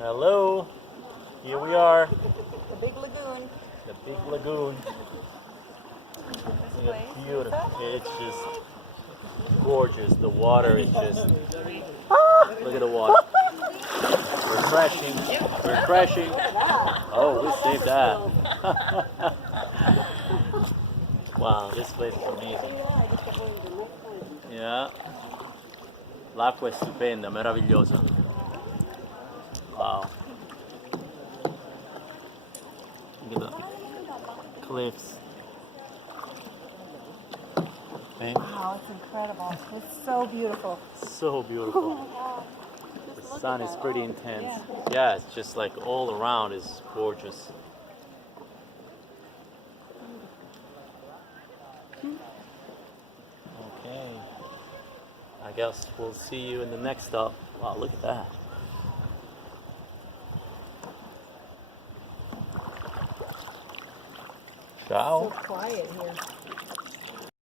Hello, here we are, The big lagoon. the big lagoon. Look Way. at beautiful. It's just gorgeous. The water is just. Look at the water. We're crashing. We're crashing. Oh, we saved that. Wow, this place is amazing. Yeah. L'acqua è stupenda, meravigliosa. Wow. Look at the cliffs. Okay. Wow, it's incredible. It's so beautiful. So beautiful. The sun is pretty intense. Yeah, it's just like all around is gorgeous. Okay. I guess we'll see you in the next stop. Wow, look at that. So Ciao. quiet here.